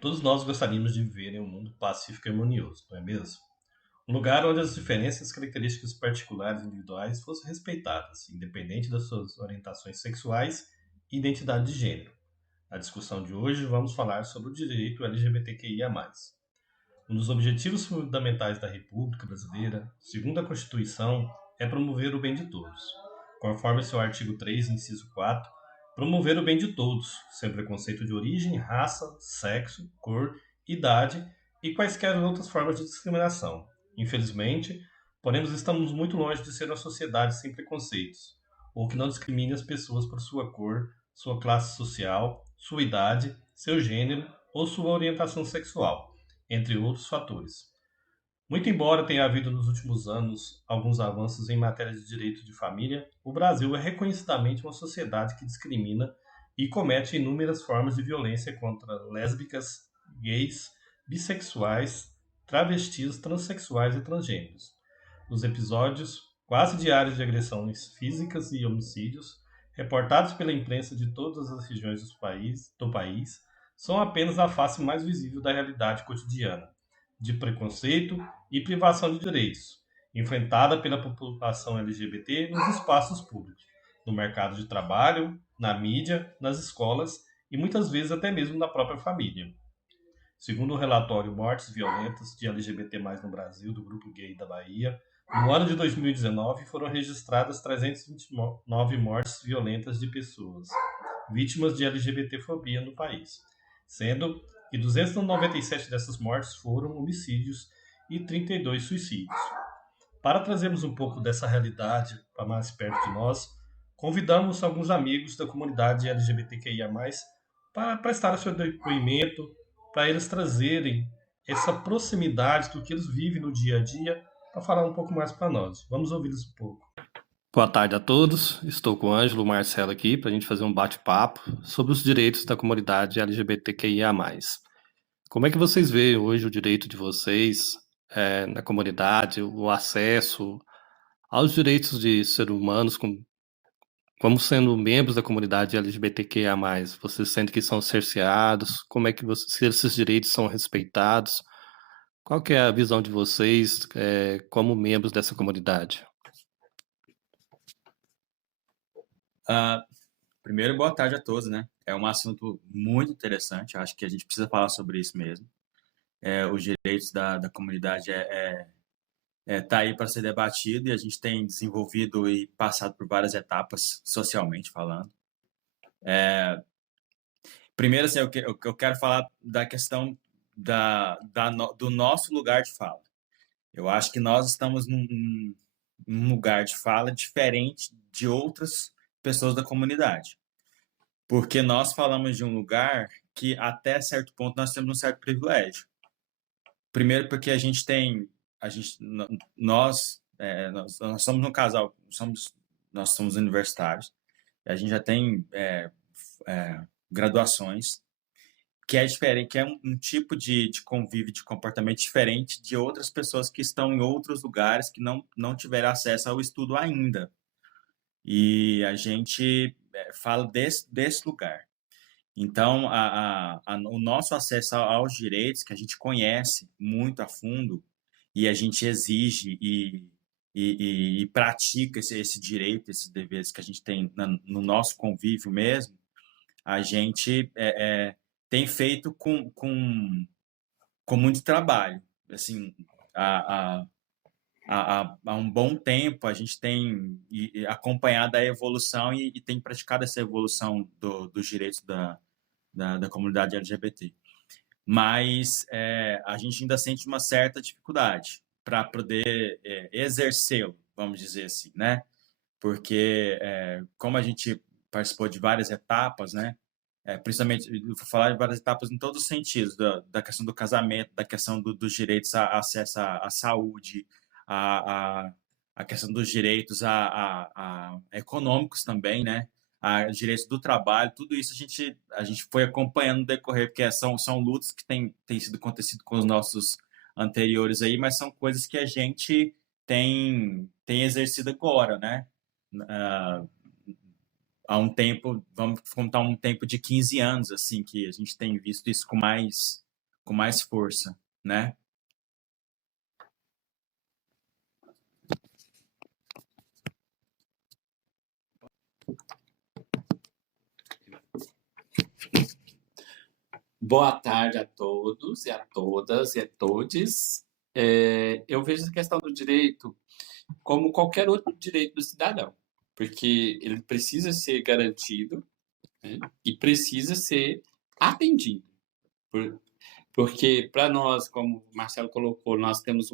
Todos nós gostaríamos de viver em um mundo pacífico e harmonioso, não é mesmo? Um lugar onde as diferenças e características particulares e individuais fossem respeitadas, independente das suas orientações sexuais e identidade de gênero. Na discussão de hoje, vamos falar sobre o direito LGBTQIA+. Um dos objetivos fundamentais da República Brasileira, segundo a Constituição, é promover o bem de todos. Conforme seu artigo 3, inciso 4, promover o bem de todos, sem preconceito de origem, raça, sexo, cor, idade e quaisquer outras formas de discriminação. Infelizmente, porém, estamos muito longe de ser uma sociedade sem preconceitos, ou que não discrimine as pessoas por sua cor, sua classe social, sua idade, seu gênero ou sua orientação sexual, entre outros fatores. Muito embora tenha havido nos últimos anos alguns avanços em matéria de direito de família, o Brasil é reconhecidamente uma sociedade que discrimina e comete inúmeras formas de violência contra lésbicas, gays, bissexuais, travestis, transexuais e transgêneros. Os episódios quase diários de agressões físicas e homicídios, reportados pela imprensa de todas as regiões do país, são apenas a face mais visível da realidade cotidiana, de preconceito e privação de direitos, enfrentada pela população LGBT nos espaços públicos, no mercado de trabalho, na mídia, nas escolas e muitas vezes até mesmo na própria família. Segundo o relatório Mortes Violentas de LGBT+, no Brasil, do Grupo Gay da Bahia, no ano de 2019 foram registradas 329 mortes violentas de pessoas vítimas de LGBTfobia no país, sendo que 297 dessas mortes foram homicídios e 32 suicídios. Para trazermos um pouco dessa realidade para mais perto de nós, convidamos alguns amigos da comunidade LGBTQIA+, para prestar seu depoimento, para eles trazerem essa proximidade do que eles vivem no dia a dia, para falar um pouco mais para nós. Vamos ouvi-los um pouco. Boa tarde a todos, estou com o Ângelo Marcelo aqui para a gente fazer um bate-papo sobre os direitos da comunidade LGBTQIA+. Como é que vocês veem hoje o direito de vocês na comunidade, o acesso aos direitos de seres humanos, como sendo membros da comunidade LGBTQIA+, vocês sentem que são cerceados? Como é que se esses direitos são respeitados? Qual que é a visão de vocês como membros dessa comunidade? Primeiro, boa tarde a todos, né? É um assunto muito interessante, acho que a gente precisa falar sobre isso mesmo. Os direitos da comunidade tá aí para ser debatido e a gente tem desenvolvido e passado por várias etapas socialmente falando. Primeiro, assim, eu quero falar da questão do nosso lugar de fala. Eu acho que nós estamos num lugar de fala diferente de outras pessoas da comunidade. Porque nós falamos de um lugar que, até certo ponto, nós temos um certo privilégio. Primeiro porque nós somos um casal, nós somos universitários, a gente já tem graduações, que é diferente, que é um tipo de convívio, de comportamento diferente de outras pessoas que estão em outros lugares que não tiveram acesso ao estudo ainda. E a gente fala desse lugar. Então, o nosso acesso aos direitos, que a gente conhece muito a fundo, e a gente exige e pratica esse direito, esses deveres que a gente tem no nosso convívio mesmo, a gente tem feito com muito trabalho. Assim, há um bom tempo a gente tem acompanhado a evolução e tem praticado essa evolução dos direitos da comunidade LGBT. Mas a gente ainda sente uma certa dificuldade para poder exercê-lo, vamos dizer assim, né? Porque como a gente participou de várias etapas, né? Principalmente, vou falar de várias etapas em todos os sentidos, da questão do casamento, da questão dos direitos a acesso à saúde, a, a questão dos direitos econômicos também, né? Direitos do trabalho, tudo isso a gente foi acompanhando no decorrer, porque são lutas que têm sido acontecido com os nossos anteriores aí, mas são coisas que a gente tem exercido agora, né? Há um tempo, vamos contar um tempo de 15 anos, assim, que a gente tem visto isso com mais com mais força, né? Boa tarde a todos e a todas e a todes. Eu vejo a questão do direito como qualquer outro direito do cidadão, porque ele precisa ser garantido, né, e precisa ser atendido. Porque para nós, como o Marcelo colocou, nós temos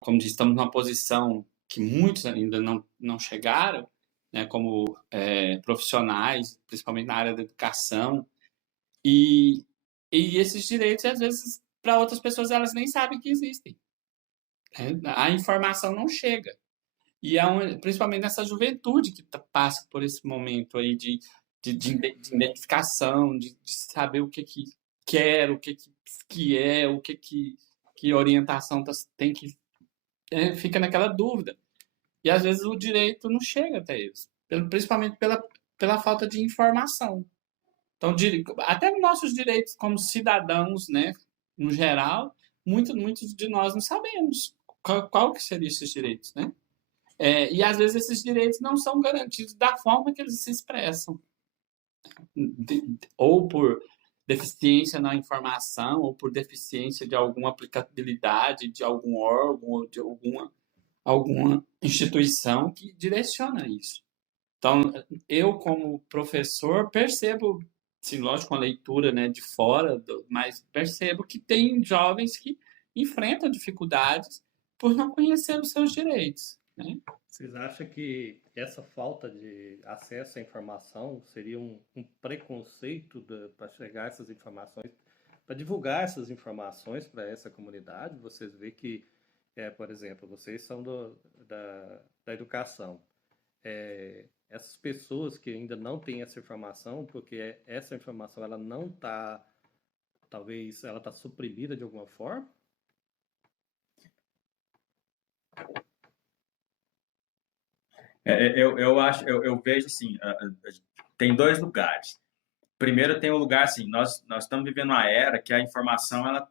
como diz, estamos numa posição que muitos ainda não chegaram, né, como profissionais, principalmente na área da educação, e esses direitos, às vezes, para outras pessoas, elas nem sabem que existem. A informação não chega. E principalmente nessa juventude que passa por esse momento aí de identificação, de saber o que quer, o que é, que orientação tem que... fica naquela dúvida. E, às vezes, o direito não chega até eles, principalmente pela falta de informação. Então, até nossos direitos como cidadãos, né, no geral, muitos de nós não sabemos qual que seriam esses direitos, né? E, às vezes, esses direitos não são garantidos da forma que eles se expressam. Ou por deficiência na informação, ou por deficiência de alguma aplicabilidade de algum órgão ou de alguma instituição que direciona isso. Então, eu, como professor, percebo, sim, lógico, com a leitura, né, de fora, mas percebo que tem jovens que enfrentam dificuldades por não conhecer os seus direitos, né? Vocês acham que essa falta de acesso à informação seria um preconceito para chegar a essas informações, para divulgar essas informações para essa comunidade? Vocês veem que, por exemplo, vocês são da educação. Essas pessoas que ainda não têm essa informação, porque essa informação ela não está, talvez ela está suprimida de alguma forma? Eu vejo assim, tem dois lugares. Primeiro tem o lugar assim, nós estamos vivendo uma era que a informação ela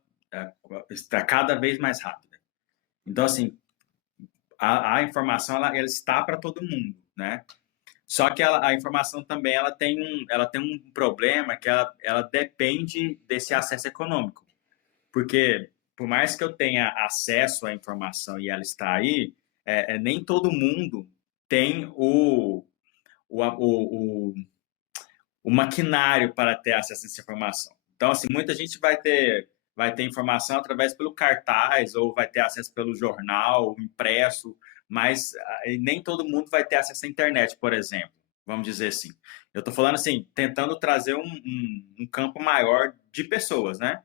está cada vez mais rápida. Então assim, a informação ela está para todo mundo, né? Só que a informação também ela tem um problema que ela depende desse acesso econômico. Porque por mais que eu tenha acesso à informação e ela está aí, nem todo mundo tem o maquinário para ter acesso a essa informação. Então, assim, muita gente vai ter informação através pelo cartaz ou vai ter acesso pelo jornal impresso, mas nem todo mundo vai ter acesso à internet, por exemplo. Vamos dizer assim. Eu estou falando assim, tentando trazer um campo maior de pessoas, né?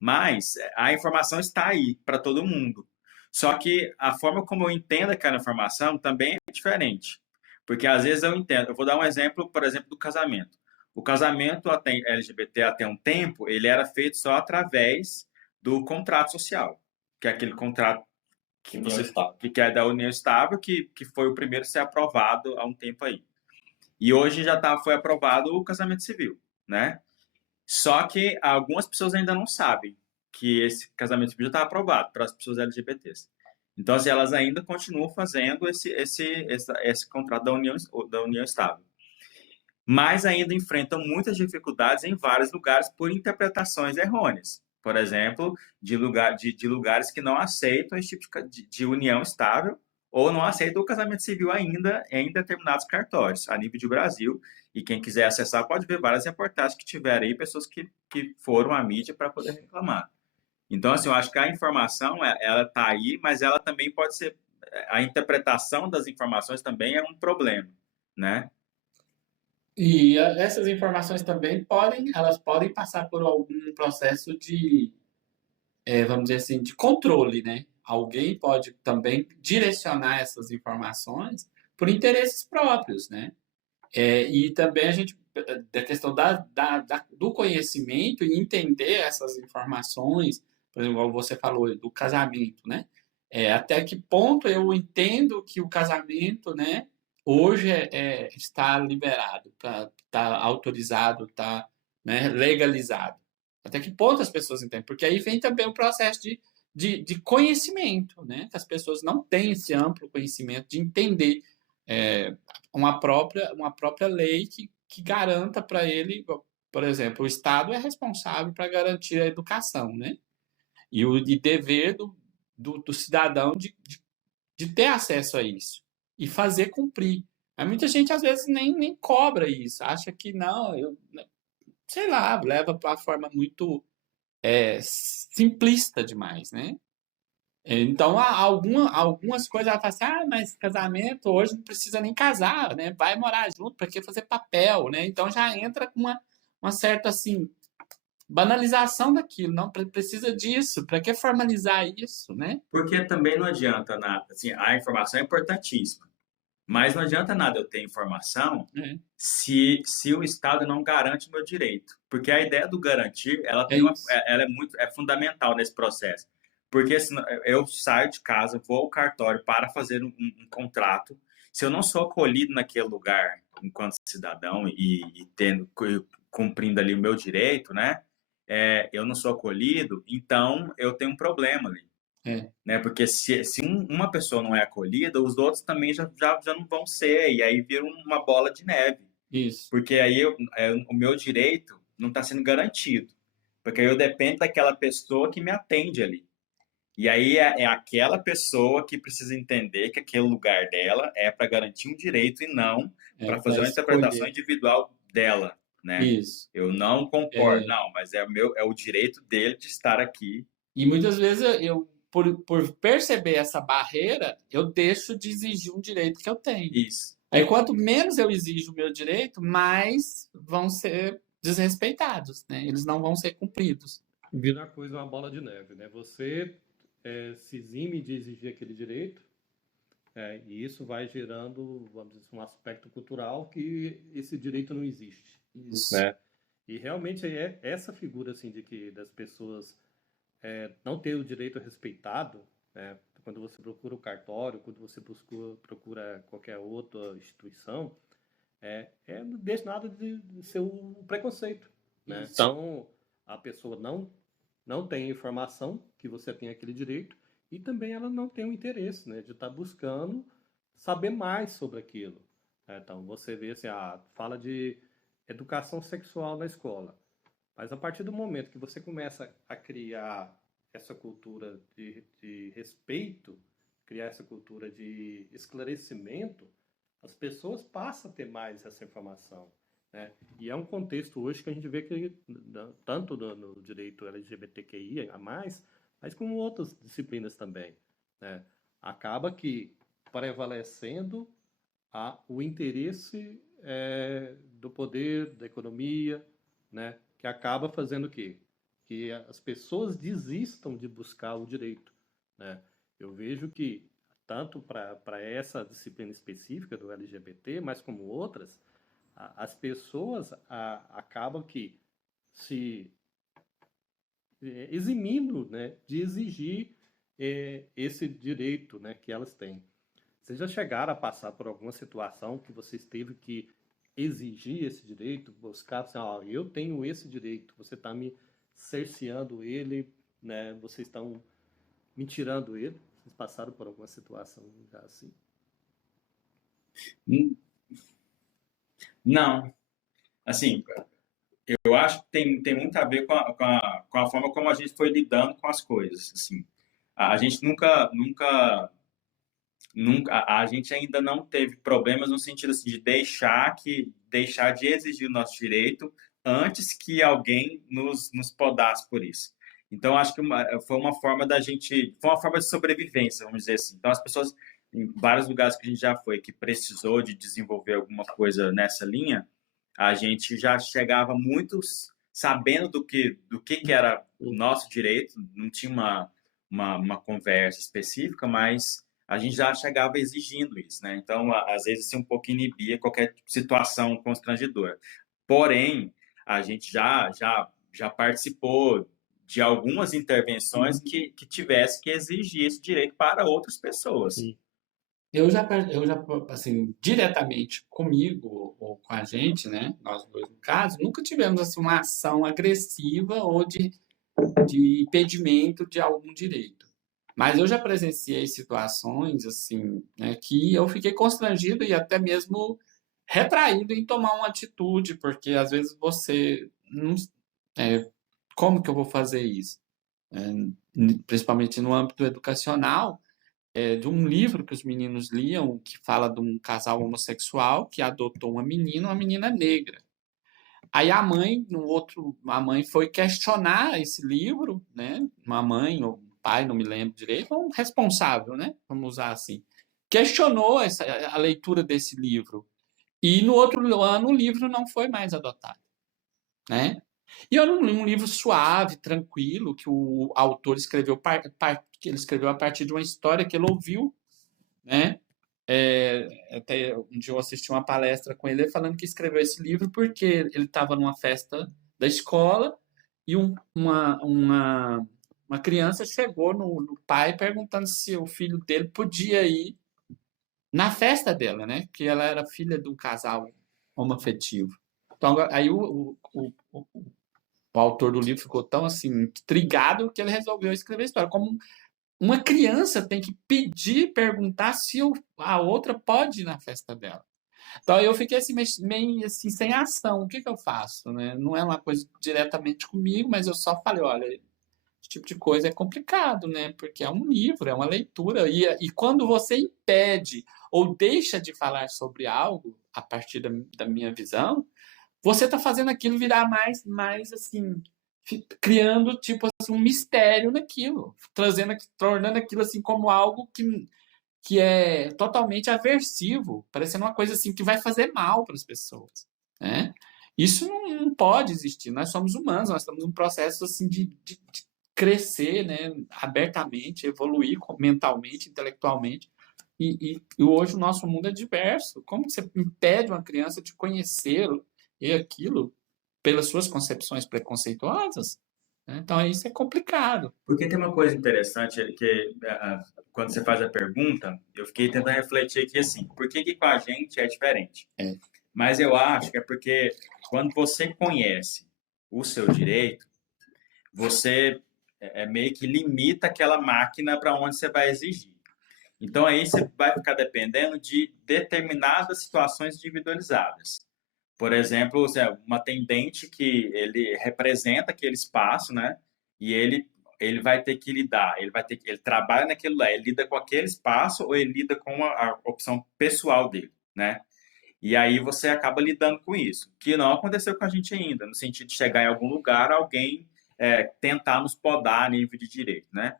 Mas a informação está aí para todo mundo. Só que a forma como eu entendo aquela informação também é diferente. Porque às vezes eu vou dar um exemplo, por exemplo, do casamento. O casamento LGBT até um tempo, ele era feito só através do contrato social, que é aquele contrato que é da união estável, que foi o primeiro a ser aprovado há um tempo aí. E hoje foi aprovado o casamento civil, né? Só que algumas pessoas ainda não sabem que esse casamento civil já está aprovado para as pessoas LGBTs. Então, assim, elas ainda continuam fazendo esse contrato da união estável. Mas ainda enfrentam muitas dificuldades em vários lugares por interpretações errôneas. Por exemplo, de lugares que não aceitam esse tipo de união estável ou não aceitam o casamento civil ainda em determinados cartórios, a nível de Brasil. E quem quiser acessar pode ver várias reportagens que tiveram aí, pessoas que foram à mídia para poder reclamar. Então, assim, eu acho que a informação, ela está aí, mas ela também pode ser... A interpretação das informações também é um problema, né? E essas informações também elas podem passar por algum processo de, vamos dizer assim, de controle, né? Alguém pode também direcionar essas informações por interesses próprios, né? E também a gente, da questão do conhecimento e entender essas informações, por exemplo, como você falou, do casamento, né? Até que ponto eu entendo que o casamento, né, hoje está liberado, está autorizado, está, né, legalizado. Até que ponto as pessoas entendem? Porque aí vem também o processo de conhecimento, né? Que as pessoas não têm esse amplo conhecimento de entender uma própria lei que garanta para ele, por exemplo, o Estado é responsável para garantir a educação, né? E o dever do cidadão de ter acesso a isso e fazer cumprir. Mas muita gente, às vezes, nem cobra isso, acha que não, sei lá, leva para uma forma muito simplista demais, né? Então, algumas coisas ela fala assim, mas casamento hoje não precisa nem casar, né? Vai morar junto, para que fazer papel, né? Então já entra com uma certa assim banalização daquilo, não precisa disso, para que formalizar isso, né? Porque também não adianta nada, assim, a informação é importantíssima, mas não adianta nada eu ter informação É, se o Estado não garante o meu direito. Porque a ideia do garantir, é isso. ela é fundamental nesse processo. Porque senão, eu saio de casa, vou ao cartório para fazer um contrato. Se eu não sou acolhido naquele lugar enquanto cidadão e cumprindo ali o meu direito, né? Eu não sou acolhido, então eu tenho um problema ali. É, Né? Porque se uma pessoa não é acolhida, os outros também já não vão ser, e aí vira uma bola de neve. isso. Porque aí o meu direito não está sendo garantido. Porque aí eu dependo daquela pessoa que me atende ali. E aí é aquela pessoa que precisa entender que aquele lugar dela é para garantir um direito e não para fazer Para uma interpretação escolher. individual dela, né? Isso. Eu não concordo, É, não, mas é o direito dele de estar aqui. e muitas vezes por perceber essa barreira, eu deixo de exigir um direito que eu tenho. Isso. Aí, quanto menos eu exijo o meu direito, mais vão ser desrespeitados, né? Eles não vão ser cumpridos. Vira a coisa uma bola de neve, né? Você se exime de exigir aquele direito, e isso vai gerando, vamos dizer, um aspecto cultural que esse direito não existe, Isso. né? E realmente é essa figura assim de que das pessoas não ter o direito respeitado, né? Quando você procura o cartório, quando você procura qualquer outra instituição, não deixa nada de ser um preconceito, né? Isso. Então, a pessoa não tem informação que você tem aquele direito e também ela não tem o interesse, né, de estar buscando saber mais sobre aquilo. Então, você vê assim, fala de educação sexual na escola, mas a partir do momento que você começa a criar essa cultura de respeito, criar essa cultura de esclarecimento, as pessoas passam a ter mais essa informação, né? E é um contexto hoje que a gente vê que, tanto no direito LGBTQIA+, mas como outras disciplinas também, né? Acaba que prevalecendo o interesse do poder, da economia, né? Que acaba fazendo o quê? Que as pessoas desistam de buscar o direito, né? Eu vejo que tanto para essa disciplina específica do LGBT, mas como outras, as pessoas acabam que se eximindo, né, de exigir esse direito, né, que elas têm. Vocês já chegaram a passar por alguma situação que vocês teve que exigir esse direito, buscar assim, eu tenho esse direito, você está me cerceando ele, né, vocês estão me tirando ele? Vocês passaram por alguma situação já assim? Não. Assim, eu acho que tem muito a ver com a forma como a gente foi lidando com as coisas. Assim, a gente a gente ainda não teve problemas no sentido assim, de deixar de exigir o nosso direito antes que alguém nos podasse por isso. Então, acho que foi uma forma foi uma forma de sobrevivência, vamos dizer assim. Então, as pessoas, em vários lugares que a gente já foi, que precisou de desenvolver alguma coisa nessa linha, a gente já chegava muito sabendo do que era o nosso direito, não tinha uma conversa específica, mas a gente já chegava exigindo isso, né? Então, às vezes, isso um pouco inibia qualquer situação constrangedora. Porém, a gente já participou de algumas intervenções que tivesse que exigir esse direito para outras pessoas. Sim. assim, diretamente comigo ou com a gente, né? Nós dois no caso, nunca tivemos assim uma ação agressiva ou de impedimento de algum direito. Mas eu já presenciei situações assim, né, que eu fiquei constrangido e até mesmo retraído em tomar uma atitude, porque às vezes você não, é, como que eu vou fazer isso? É, principalmente no âmbito educacional, de um livro que os meninos liam, que fala de um casal homossexual que adotou uma menina negra. Aí a mãe, a mãe foi questionar esse livro, né? Uma mãe ou um pai, não me lembro direito, um responsável, né? Vamos usar assim. Questionou a leitura desse livro. E no outro ano o livro não foi mais adotado, né? E era um livro suave, tranquilo, que o autor escreveu, que ele escreveu a partir de uma história que ele ouviu, né? Até um dia eu assisti uma palestra com ele falando que escreveu esse livro porque ele estava numa festa da escola e uma criança chegou no pai perguntando se o filho dele podia ir na festa dela, né? Que ela era filha de um casal homoafetivo. Então, aí o autor do livro ficou tão assim intrigado que ele resolveu escrever a história como uma criança tem que pedir, perguntar se a outra pode ir na festa dela. Então eu fiquei assim, meio assim, sem ação. O que eu faço? Né? Não é uma coisa diretamente comigo, mas eu só falei, olha, esse tipo de coisa é complicado, né? Porque é um livro, é uma leitura. E quando você impede ou deixa de falar sobre algo, a partir da minha visão, você está fazendo aquilo virar mais assim, criando tipo assim, um mistério naquilo, tornando aquilo assim como algo que é totalmente aversivo, parecendo uma coisa assim que vai fazer mal para as pessoas, né? Isso não pode existir. Nós somos humanos, nós estamos num processo assim de crescer, né, abertamente, evoluir mentalmente, intelectualmente. E hoje o nosso mundo é diverso. Como você impede uma criança de conhecer e aquilo pelas suas concepções preconceituosas? Então, isso é complicado. Porque tem uma coisa interessante que quando você faz a pergunta, eu fiquei tentando refletir aqui assim, por que que com a gente é diferente? É. Mas eu acho que é porque quando você conhece o seu direito, você meio que limita aquela máquina para onde você vai exigir. Então aí você vai ficar dependendo de determinadas situações individualizadas. Por exemplo, uma atendente que ele representa aquele espaço, né? E ele vai ter que lidar, ele trabalha naquilo lá, ele lida com aquele espaço ou ele lida com a opção pessoal dele, né? E aí você acaba lidando com isso, que não aconteceu com a gente ainda, no sentido de chegar em algum lugar, alguém tentar nos podar a nível de direito, né?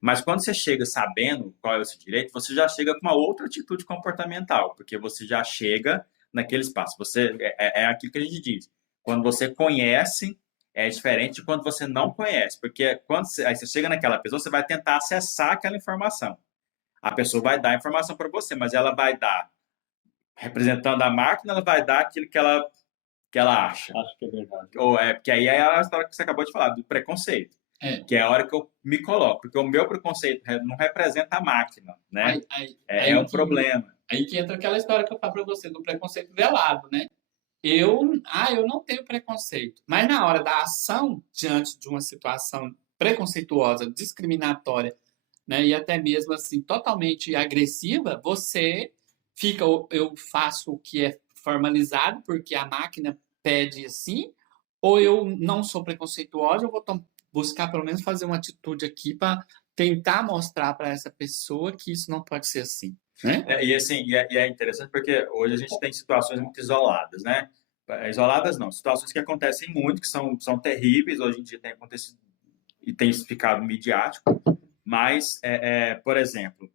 Mas quando você chega sabendo qual é o seu direito, você já chega com uma outra atitude comportamental, porque você já chega naquele espaço. É aquilo que a gente diz. Quando você conhece, é diferente de quando você não conhece, porque aí você chega naquela pessoa, você vai tentar acessar aquela informação. A pessoa vai dar a informação para você, mas ela vai dar representando a máquina, ela vai dar aquilo que ela acha. Acho que é verdade. Porque aí é a história que você acabou de falar, do preconceito. Que é a hora que eu me coloco, porque o meu preconceito não representa a máquina, né? É um problema. Aí que entra aquela história que eu falo para você, do preconceito velado, né? Eu não tenho preconceito, mas na hora da ação, diante de uma situação preconceituosa, discriminatória, né, e até mesmo assim totalmente agressiva, você fica, eu faço o que é formalizado porque a máquina pede assim, ou eu não sou preconceituosa, eu vou buscar pelo menos fazer uma atitude aqui para tentar mostrar para essa pessoa que isso não pode ser assim. Né? E é interessante porque hoje a gente tem situações muito isoladas, né? Isoladas não, situações que acontecem muito, que são terríveis, hoje em dia tem acontecido e tem ficado midiático, mas, por exemplo,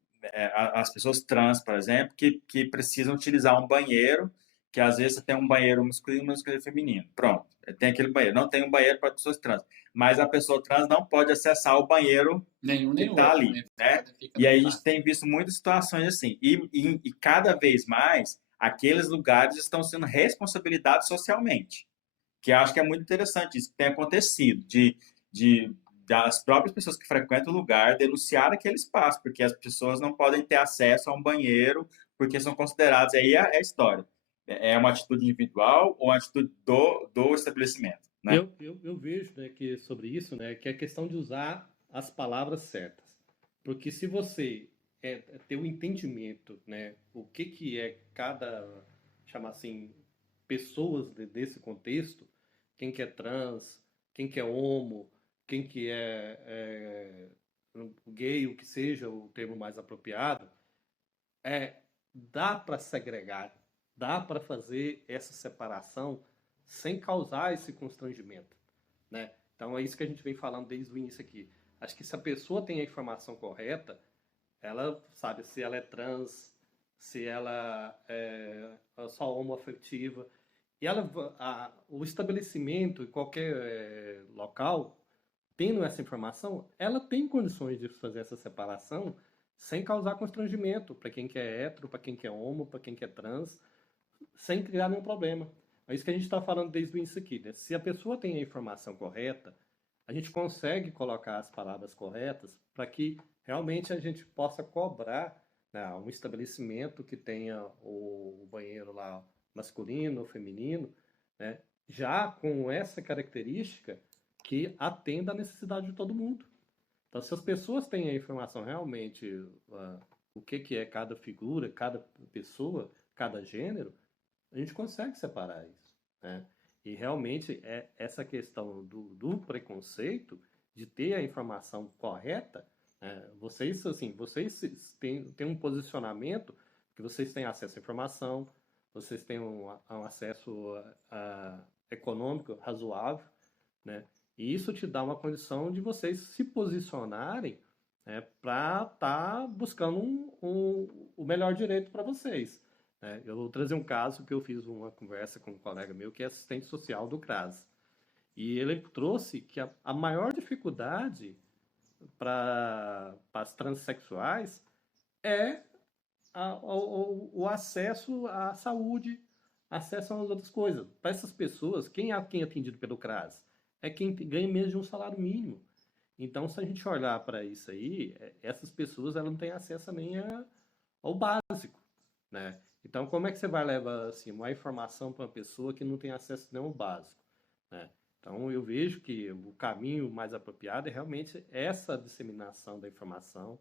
as pessoas trans, por exemplo, que precisam utilizar um banheiro, que às vezes você tem um banheiro masculino e um banheiro feminino. Pronto, tem aquele banheiro. Não tem um banheiro para pessoas trans, mas a pessoa trans não pode acessar o banheiro que está ali, né? E aí a gente tem visto muitas situações assim. E cada vez mais, aqueles lugares estão sendo responsabilizados socialmente, que eu acho que é muito interessante isso que tem acontecido, de das próprias pessoas que frequentam o lugar denunciar aquele espaço, porque as pessoas não podem ter acesso a um banheiro porque são consideradas, aí é a história. É uma atitude individual ou uma atitude do estabelecimento, né? Eu vejo, né, que sobre isso, né, que é questão de usar as palavras certas. Porque se você ter o entendimento, né, o que é cada, chamar assim, pessoas desse contexto, quem que é trans, quem que é homo, quem que é gay, o que seja o termo mais apropriado, é, dá para segregar, dá para fazer essa separação sem causar esse constrangimento, né? Então é isso que a gente vem falando desde o início aqui. Acho que se a pessoa tem a informação correta, ela sabe se ela é trans, se ela é só homoafetiva, e o estabelecimento, qualquer local, tendo essa informação, ela tem condições de fazer essa separação sem causar constrangimento para quem que é hétero, para quem que é homo, para quem que é trans, sem criar nenhum problema. É isso que a gente está falando desde o início aqui, né? Se a pessoa tem a informação correta, a gente consegue colocar as palavras corretas para que realmente a gente possa cobrar, né, um estabelecimento que tenha o banheiro lá masculino ou feminino, né, já com essa característica que atenda à necessidade de todo mundo. Então, se as pessoas têm a informação realmente, o que é cada figura, cada pessoa, cada gênero, a gente consegue separar isso, né? E realmente é essa questão do preconceito, de ter a informação correta, né? Vocês, assim, têm um posicionamento que vocês têm acesso à informação, vocês têm um acesso econômico razoável, né? E isso te dá uma condição de vocês se posicionarem, né, para estar buscando o melhor direito para vocês, né? Eu vou trazer um caso que eu fiz uma conversa com um colega meu que é assistente social do CRAS. E ele trouxe que a maior dificuldade para as transexuais é o acesso à saúde, acesso às outras coisas. Para essas pessoas, quem é atendido pelo CRAS? É quem ganha menos de um salário mínimo. Então, se a gente olhar para isso aí, essas pessoas elas não têm acesso nem ao básico, né? Então, como é que você vai levar assim, uma informação para uma pessoa que não tem acesso nem ao básico, né? Então, eu vejo que o caminho mais apropriado é realmente essa disseminação da informação,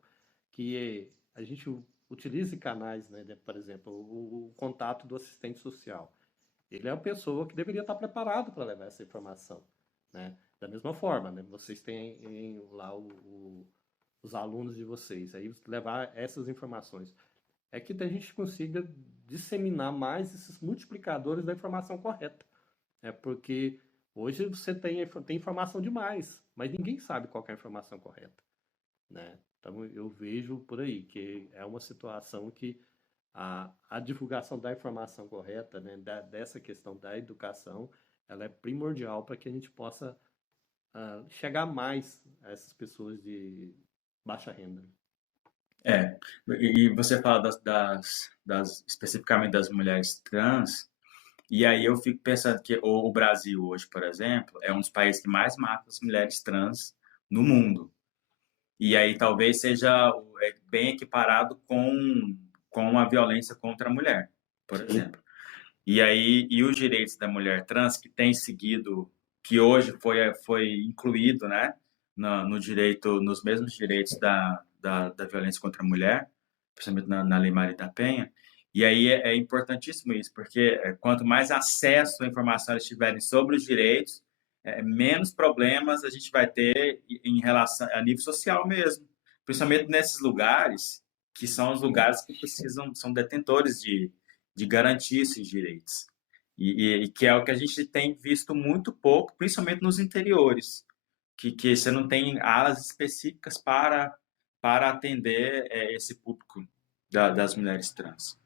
que a gente utilize canais, né? Por exemplo, o contato do assistente social. Ele é uma pessoa que deveria estar preparado para levar essa informação, né? Da mesma forma, né? Vocês têm lá os alunos de vocês, aí levar essas informações. É que a gente consiga disseminar mais esses multiplicadores da informação correta, né? Porque hoje você tem informação demais, mas ninguém sabe qual é a informação correta, né? Então eu vejo por aí que é uma situação que a divulgação da informação correta, né, dessa questão da educação, ela é primordial para que a gente possa chegar mais a essas pessoas de baixa renda. E você fala especificamente das mulheres trans, e aí eu fico pensando que o Brasil hoje, por exemplo, é um dos países que mais mata as mulheres trans no mundo. E aí talvez seja bem equiparado com a violência contra a mulher, por exemplo. E aí, os direitos da mulher trans que tem seguido, que hoje foi incluído, né, no direito, nos mesmos direitos da violência contra a mulher, principalmente na Lei Maria da Penha. E aí é importantíssimo isso, porque quanto mais acesso à informação eles tiverem sobre os direitos, menos problemas a gente vai ter em relação a nível social mesmo, principalmente nesses lugares que são os lugares que são detentores de garantir esses direitos. E que é o que a gente tem visto muito pouco, principalmente nos interiores, que você não tem alas específicas para atender esse público das mulheres trans.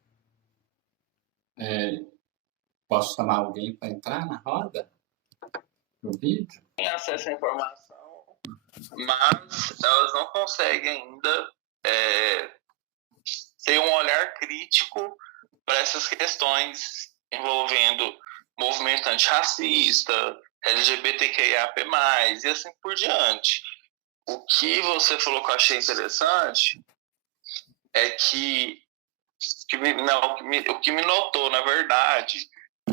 Posso chamar alguém para entrar na roda? No vídeo? Tem acesso à informação, mas elas não conseguem ainda ter um olhar crítico para essas questões envolvendo movimento antirracista, LGBTQIAP+, e assim por diante. o que você falou que eu achei interessante é que o que me notou, na verdade,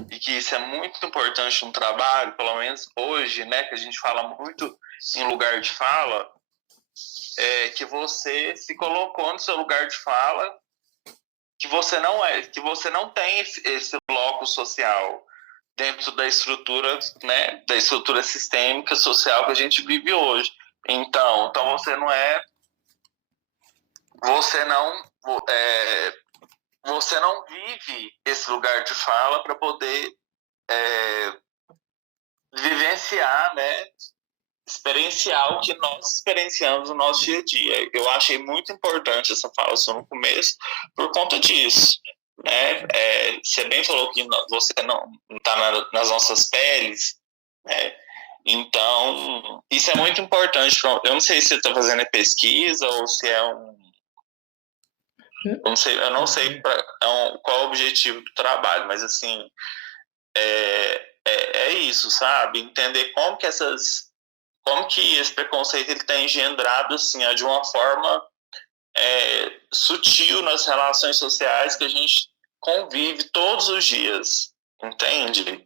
e que isso é muito importante no trabalho, pelo menos hoje, né, que a gente fala muito em lugar de fala, é que você se colocou no seu lugar de fala, que você não tem esse bloco social dentro da estrutura, né, da estrutura sistêmica social que a gente vive hoje. Então você não você não vive esse lugar de fala para poder vivenciar, né, experienciar o que nós experienciamos no nosso dia a dia. Eu achei muito importante essa fala só no começo por conta disso. Né? Você bem falou que você não está nas nossas peles, né? Então, isso é muito importante. Eu não sei se você está fazendo pesquisa ou se é um. Eu não sei qual é o objetivo do trabalho, mas assim, é isso, sabe? Entender como que esse preconceito ele está engendrado assim, de uma forma sutil nas relações sociais que a gente convive todos os dias, entende?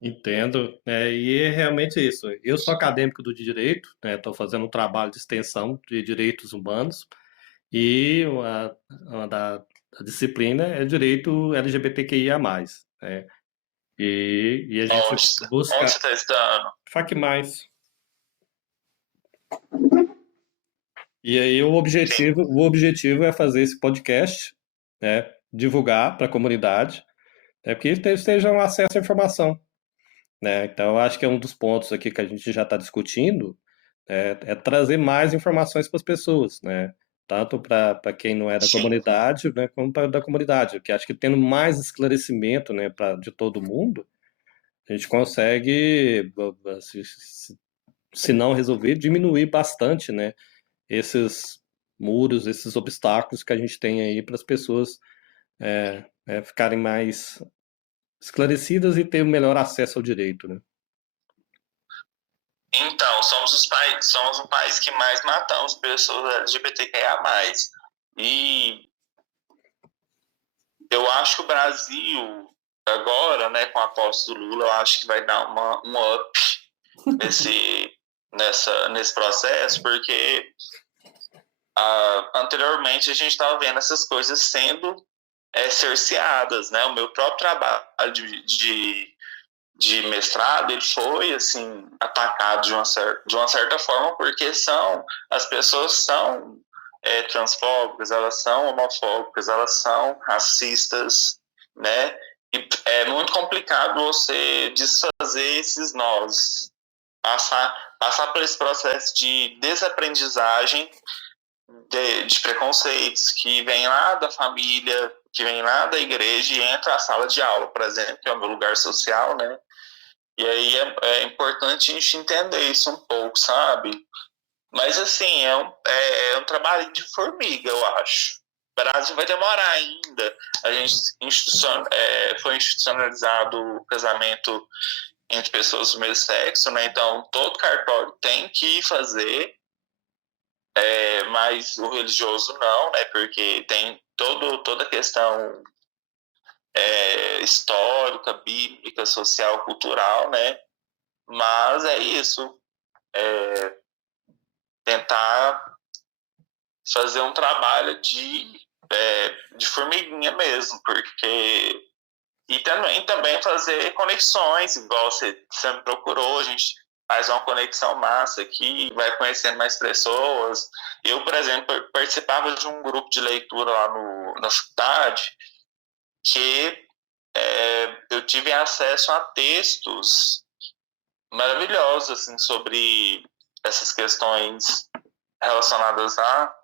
Entendo, e é realmente isso. Eu sou acadêmico do direito, estou fazendo um trabalho de extensão de direitos humanos e uma da disciplina é direito LGBTQIA+, né? E a gente Onde busca você está estudando? FAC+. E aí o objetivo é fazer esse podcast, né, divulgar para a comunidade, que eles tenham acesso à informação, né? Então, eu acho que é um dos pontos aqui que a gente já está discutindo, é trazer mais informações para as pessoas, né? Tanto para quem não é da Sim. comunidade, né, como para da comunidade, porque acho que tendo mais esclarecimento, né, de todo mundo, a gente consegue, se não resolver, diminuir bastante, né, esses muros, esses obstáculos que a gente tem aí para as pessoas ficarem mais esclarecidas e ter o melhor acesso ao direito, né? Então, somos o país que mais matamos pessoas LGBTQIA+. E eu acho que o Brasil, agora, né, com a posse do Lula, eu acho que vai dar um up nesse processo, porque anteriormente a gente estava vendo essas coisas sendo cerceadas, né? O meu próprio trabalho de mestrado, ele foi, assim, atacado de uma certa forma, porque as pessoas são transfóbicas, elas são homofóbicas, elas são racistas, né? E é muito complicado você desfazer esses nós, passar por esse processo de desaprendizagem de preconceitos que vem lá da família, que vem lá da igreja e entra na sala de aula, por exemplo, que é o meu lugar social, né? E aí é importante a gente entender isso um pouco, sabe? Mas, assim, é um trabalho de formiga, eu acho. O Brasil vai demorar ainda. A gente foi institucionalizado o casamento entre pessoas do mesmo sexo, né? Então, todo cartório tem que fazer, mas o religioso não, né? Porque tem toda a questão histórica, bíblica, social, cultural, né? Mas é isso. Tentar fazer um trabalho de formiguinha mesmo, porque. E também fazer conexões, igual você me procurou, a gente faz uma conexão massa aqui, vai conhecendo mais pessoas. Eu, por exemplo, participava de um grupo de leitura lá na faculdade, que eu tive acesso a textos maravilhosos assim, sobre essas questões relacionadas a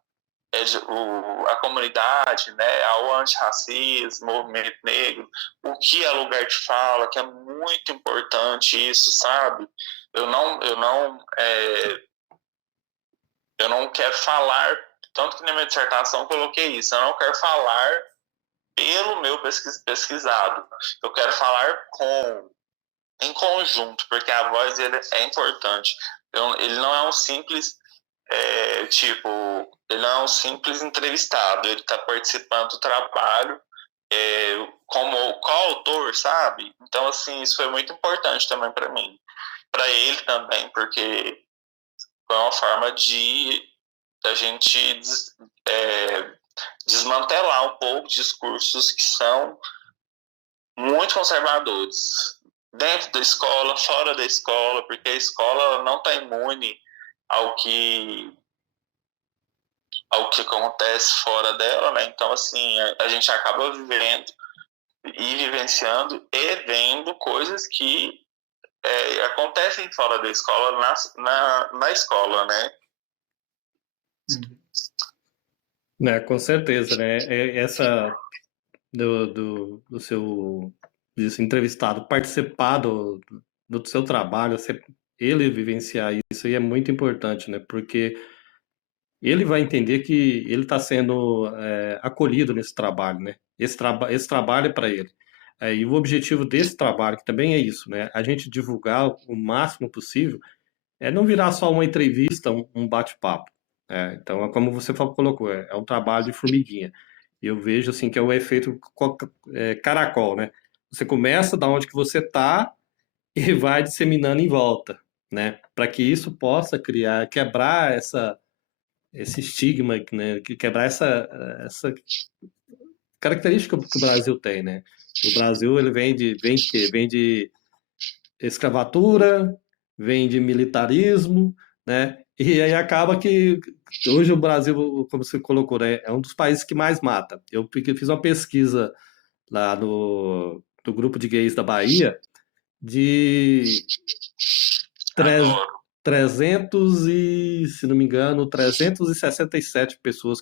comunidade, né, ao antirracismo, movimento negro, o que é lugar de fala, que é muito importante isso, sabe? Eu não quero falar, tanto que na minha dissertação eu coloquei isso, eu não quero falar pelo meu pesquisado, eu quero falar em conjunto, porque a voz ele é importante. Ele não é um simples tipo, ele não é um simples entrevistado, ele está participando do trabalho como coautor, sabe? Então, assim, isso foi muito importante também para mim. Para ele também, porque foi uma forma de a gente desmantelar um pouco discursos que são muito conservadores. Dentro da escola, fora da escola, porque a escola não está imune ao que acontece fora dela, né? Então, assim, a gente acaba vivendo e vivenciando e vendo coisas que acontecem fora da escola, na escola, né? Com certeza, né? Essa do seu desse entrevistado participar do seu trabalho, ele vivenciar isso aí é muito importante, né? Porque ele vai entender que ele está sendo acolhido nesse trabalho, né? Esse trabalho é para ele. E o objetivo desse trabalho, que também é isso, né? A gente divulgar o máximo possível, não virar só uma entrevista, um bate-papo. Então, como você colocou, é um trabalho de formiguinha. E eu vejo assim que é o efeito caracol, né? Você começa da onde que você está e vai disseminando em volta, né? Para que isso possa quebrar esse estigma, né? Quebrar essa característica que o Brasil tem, né? O Brasil ele vem de escravatura, vem de militarismo, né? E aí acaba que hoje o Brasil, como você colocou, né, é um dos países que mais mata. Eu fiz uma pesquisa lá no grupo de gays da Bahia de tre- Adoro. 300 e, se não me engano, 367 pessoas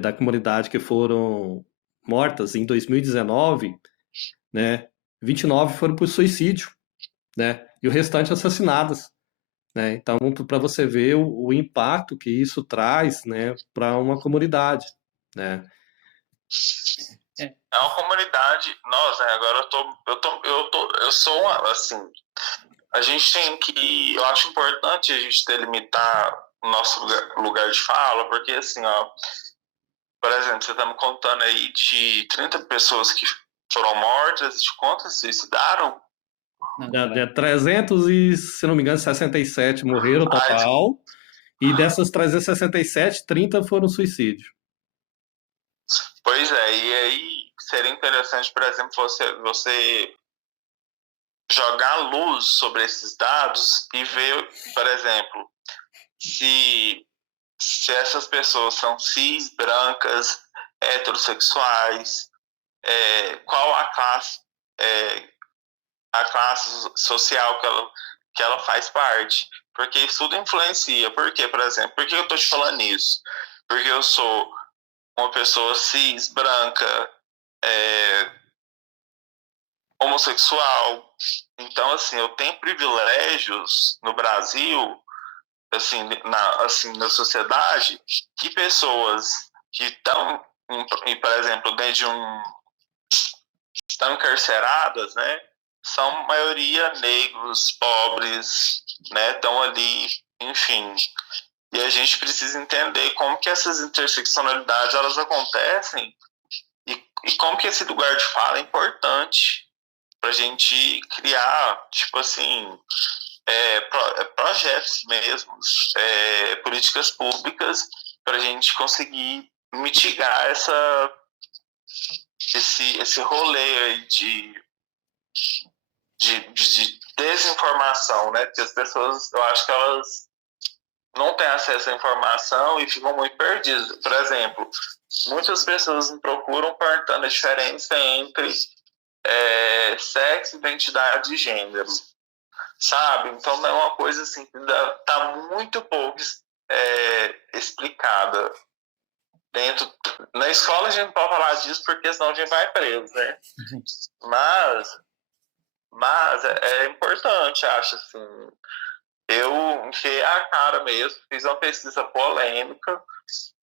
da comunidade que foram mortas em 2019, né? 29 foram por suicídio, né? E o restante assassinadas, né? Então, para você ver o impacto que isso traz, né, para uma comunidade, né? É uma comunidade. Nossa, agora eu sou uma, assim. A gente tem que. Eu acho importante a gente delimitar o nosso lugar de fala, porque, assim, ó, por exemplo, você está me contando aí de 30 pessoas que foram mortas, de quantas se suicidaram? 300 e, se não me engano, 67 morreram total. E dessas 367, 30 foram suicídio. Pois é, e aí seria interessante, por exemplo, você jogar luz sobre esses dados e ver, por exemplo, se essas pessoas são cis, brancas, heterossexuais, qual a classe social que ela faz parte. Porque isso tudo influencia. Por quê, por exemplo? Por que eu estou te falando isso? Porque eu sou uma pessoa cis, branca, homossexual. Então, assim, eu tenho privilégios no Brasil, assim, na sociedade, que pessoas que estão, por exemplo, dentro estão encarceradas, né? São maioria negros, pobres, né? Estão ali, enfim. E a gente precisa entender como que essas interseccionalidades elas acontecem e como que esse lugar de fala é importante para a gente criar, tipo assim, projetos mesmos, políticas públicas para a gente conseguir mitigar esse rolê aí de desinformação, né? Porque as pessoas, eu acho que elas não têm acesso à informação e ficam muito perdidas. Por exemplo, muitas pessoas me procuram perguntando a diferença entre sexo, identidade e gênero, sabe? Então não é uma coisa assim que está muito pouco explicada. Na escola a gente não pode falar disso porque senão a gente vai preso, né? Mas é importante, acho assim. Eu enfiei a cara mesmo, fiz uma pesquisa polêmica,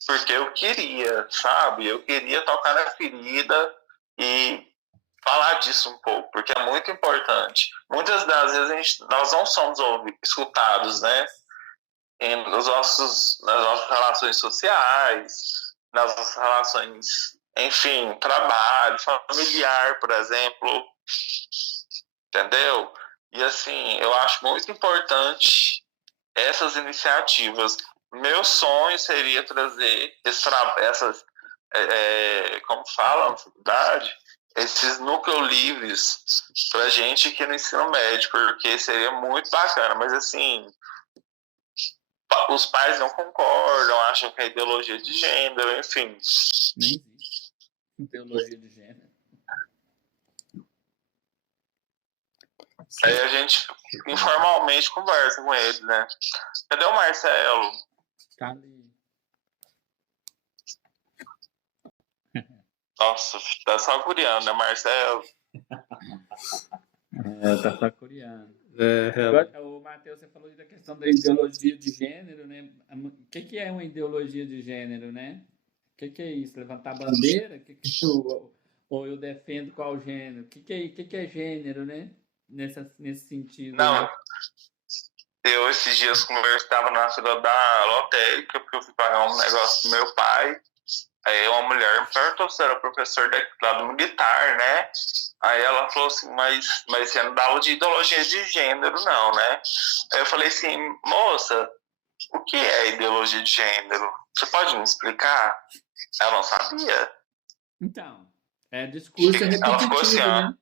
porque eu queria, sabe? Eu queria tocar na ferida e falar disso um pouco, porque é muito importante. Muitas das vezes nós não somos escutados, né? nas nossas relações sociais, nas nossas relações, enfim, trabalho, familiar, por exemplo, entendeu? E assim, eu acho muito importante essas iniciativas. Meu sonho seria trazer essas, como fala na faculdade, esses núcleos livres para gente aqui no ensino médio, porque seria muito bacana. Mas assim, os pais não concordam, acham que é ideologia de gênero, enfim. Nem existe ideologia de gênero. Aí a gente informalmente conversa com eles, né? Cadê o Marcelo? Tá ali. Nossa, tá só curiando, né, Marcelo? Tá só coreano. É, Agora, o Matheus, você falou da questão da ideologia de gênero, né? O que é uma ideologia de gênero, né? O que é isso? Levantar bandeira? Ou eu defendo qual gênero? O que é gênero, né? Nesse sentido. Não, Né? eu esses dias conversava na fila da lotérica, porque eu fui pagar um negócio do meu pai. Aí uma mulher me perguntou se era professor lá do militar, né? Aí ela falou assim, mas você não dá aula de ideologia de gênero, não, né? Aí eu falei assim, moça, o que é ideologia de gênero? Você pode me explicar? Ela não sabia. Então, discurso é Ela ficou assim, repetitivo, ó. né?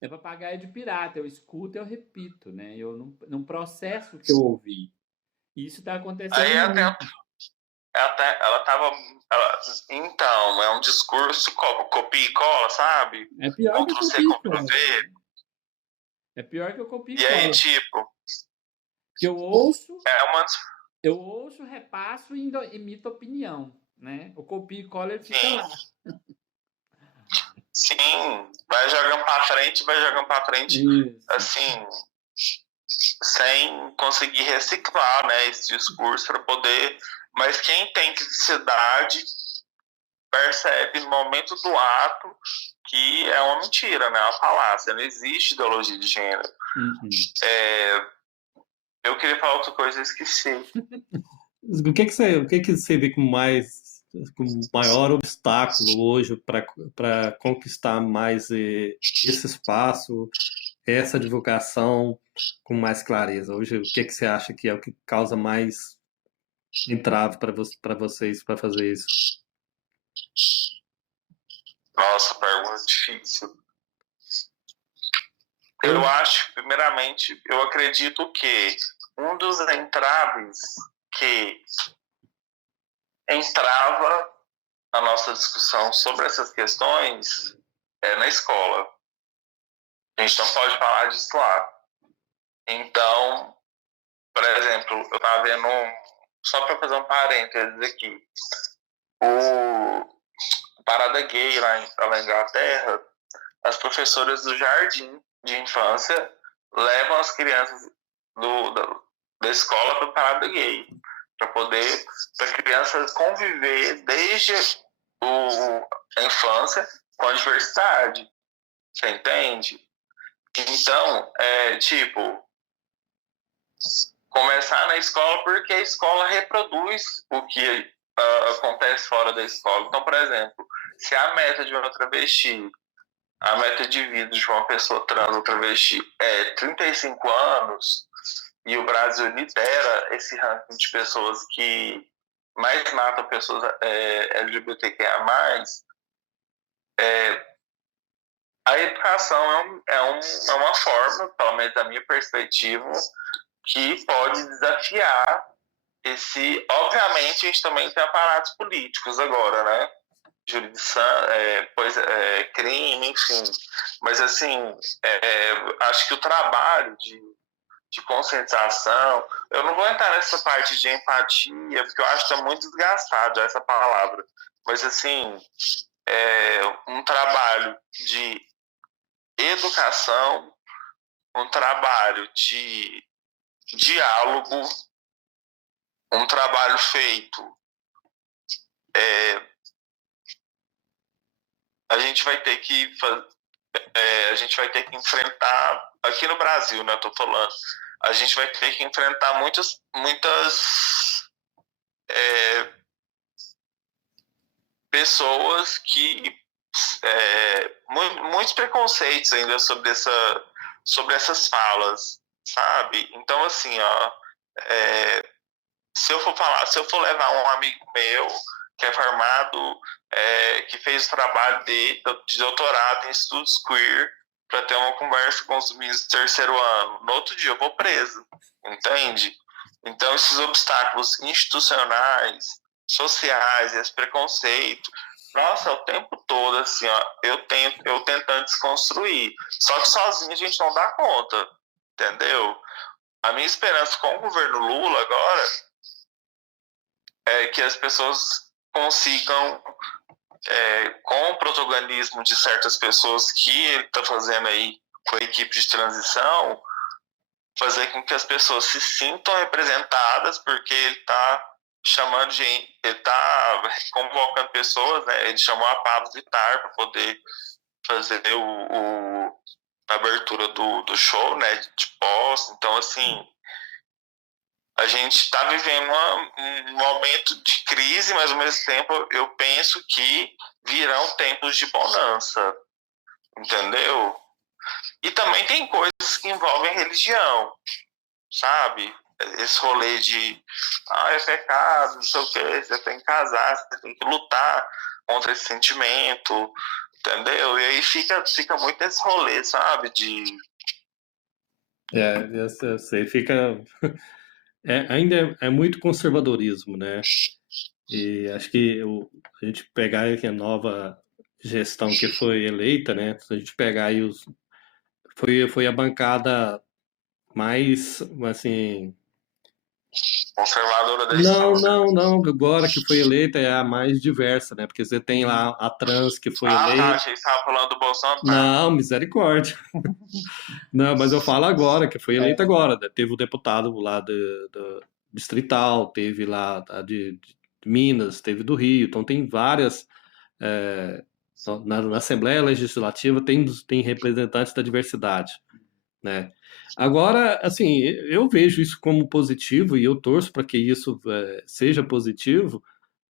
É papagaio de pirata. Eu escuto, eu repito, né? Eu não processo o que eu ouvi. Isso está acontecendo Aí muito. ela tava. Então, é um discurso copia e cola, sabe? É pior que eu Ctrl C, copio e Ctrl cola. V. É pior que eu copio e E aí, cola. tipo, Que eu ouço, é uma. repasso e imito opinião, né? O copia e cola, ele fica Sim, lá. sim, vai jogando pra frente, Isso. assim, sem conseguir reciclar, né, esse discurso para poder. Mas quem tem criticidade percebe no momento do ato que é uma mentira, né, uma falácia. Não existe ideologia de gênero. Uhum. Eu queria falar outra coisa, eu esqueci. O que você vê como maior obstáculo hoje para conquistar mais esse espaço, essa divulgação com mais clareza? Hoje, o que você acha que é o que causa mais entrave para vocês para fazer isso? Nossa, pergunta difícil. Eu acho, primeiramente, eu acredito que um dos entraves que entrava a nossa discussão sobre essas questões é na escola. A gente não pode falar disso lá. Então, por exemplo, eu estava vendo, só para fazer um parênteses aqui, o Parada Gay lá na Inglaterra, as professoras do jardim de infância levam as crianças da escola para Parada Gay, para a criança conviver desde a infância com a diversidade. Você entende? Então, começar na escola, porque a escola reproduz o que acontece fora da escola. Então, por exemplo, se a meta de uma travesti, a meta de vida de uma pessoa trans ou travesti é 35 anos, e o Brasil lidera esse ranking de pessoas que mais matam pessoas LGBTQIA+, a educação é uma forma, pelo menos da minha perspectiva, que pode desafiar esse... Obviamente, a gente também tem aparatos políticos agora, né? Jurisdição, crime, enfim. Mas, assim, acho que o trabalho de conscientização... Eu não vou entrar nessa parte de empatia, porque eu acho que está muito desgastado essa palavra. Mas, assim, um trabalho de educação, um trabalho de diálogo, um trabalho feito. A gente vai ter que enfrentar aqui no Brasil, né? Eu tô falando. a gente vai ter que enfrentar muitas pessoas que muitos preconceitos ainda sobre essas falas, sabe? Então, assim, ó, se eu for levar um amigo meu que é formado, que fez o trabalho de doutorado em estudos queer, para ter uma conversa com os meninos do terceiro ano, no outro dia eu vou preso, entende? Então, esses obstáculos institucionais, sociais, esse preconceito, nossa, o tempo todo, assim, ó, eu tentando desconstruir. Só que sozinho a gente não dá conta, entendeu? A minha esperança com o governo Lula agora é que as pessoas consigam, com o protagonismo de certas pessoas que ele está fazendo aí com a equipe de transição, fazer com que as pessoas se sintam representadas, porque ele está chamando gente, ele está convocando pessoas, né? Ele chamou a Pablo Vittar para poder fazer a abertura do show, né? De pós. Então, assim, a gente está vivendo um momento de crise, mas ao mesmo tempo eu penso que virão tempos de bonança, entendeu? E também tem coisas que envolvem religião, sabe? Esse rolê de é pecado, não sei o quê, você tem que casar, você tem que lutar contra esse sentimento, entendeu? E aí fica muito esse rolê, sabe? Eu sei, fica. Ainda é muito conservadorismo, né? E acho que a gente pegar aí a nova gestão que foi eleita, né? Se a gente pegar aí foi a bancada mais, assim, Conservadora da não, história. não, agora que foi eleita é a mais diversa, né? Porque você tem lá a trans que foi Tá, eleita. achei que você estava falando do Bolsonaro. Não, misericórdia. Não, mas eu falo agora, que foi eleita agora, né? Teve o deputado lá do Distrital, teve lá a de Minas, teve do Rio, então tem várias. é, na Assembleia Legislativa tem representantes da diversidade, né? Agora, assim, eu vejo isso como positivo e eu torço para que isso seja positivo,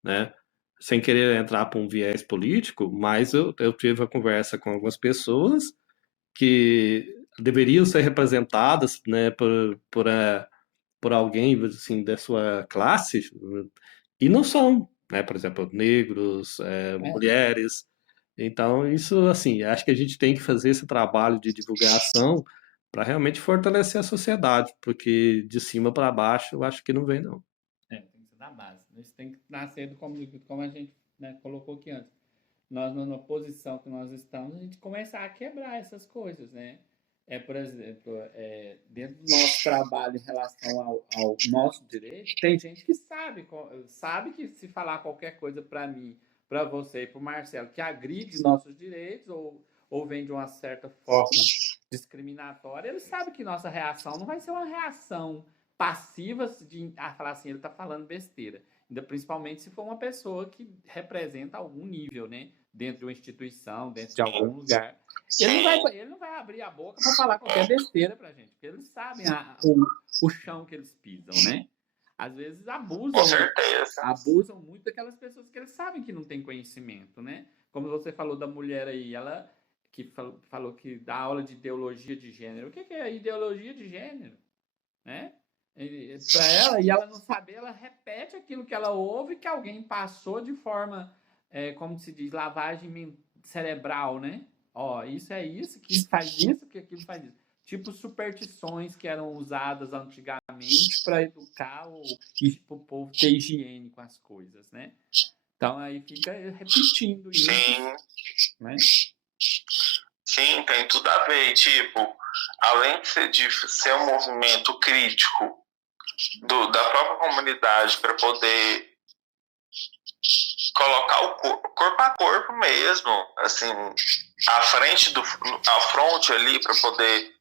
né? Sem querer entrar para um viés político, mas eu tive a conversa com algumas pessoas que deveriam ser representadas, né, por alguém assim da sua classe e não são, né? Por exemplo, negros, mulheres. Então, isso assim, acho que a gente tem que fazer esse trabalho de divulgação para realmente fortalecer a sociedade, porque de cima para baixo eu acho que não vem, não. Tem que ser da base. Isso tem que nascer do comunicado, como a gente, né, colocou aqui antes. Nós, na posição que nós estamos, a gente começar a quebrar essas coisas, né? Por exemplo, dentro do nosso trabalho em relação ao nosso direito, tem gente que sabe que se falar qualquer coisa para mim, para você e para o Marcelo, que agride nossos direitos ou vem de uma certa forma discriminatória, ele sabe que nossa reação não vai ser uma reação passiva de falar assim, ele está falando besteira. Ainda principalmente se for uma pessoa que representa algum nível, né? Dentro de uma instituição, dentro de algum lugar. Ele não vai abrir a boca para falar qualquer besteira pra gente, porque eles sabem o chão que eles pisam, né? Às vezes abusam muito daquelas pessoas que eles sabem que não tem conhecimento, né? Como você falou da mulher aí, ela que falou que dá aula de ideologia de gênero. O que é ideologia de gênero? Né? Para ela, e ela não saber, ela repete aquilo que ela ouve que alguém passou de forma, como se diz, lavagem cerebral, né? Ó, isso é isso, que faz isso, que aquilo faz isso. Tipo superstições que eram usadas antigamente para educar o povo ter higiene com as coisas, né? Então aí fica repetindo isso. Sim. Né? Sim, tem tudo a ver. Tipo, além de ser um movimento crítico da própria comunidade para poder colocar o corpo a corpo mesmo, assim, à fronte ali, para poder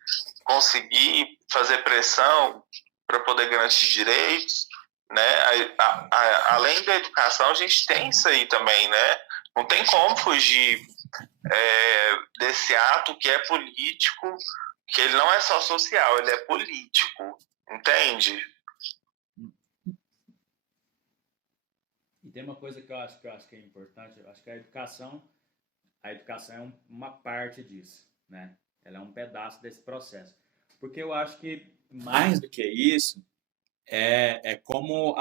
conseguir fazer pressão, para poder garantir direitos, né? Além da educação, a gente tem isso aí também, né? Não tem como fugir desse ato que é político, que ele não é só social, ele é político, entende? E tem uma coisa que eu acho que é importante, eu acho que a educação é uma parte disso, né? Ela é um pedaço desse processo. Porque eu acho que mais do que isso, é como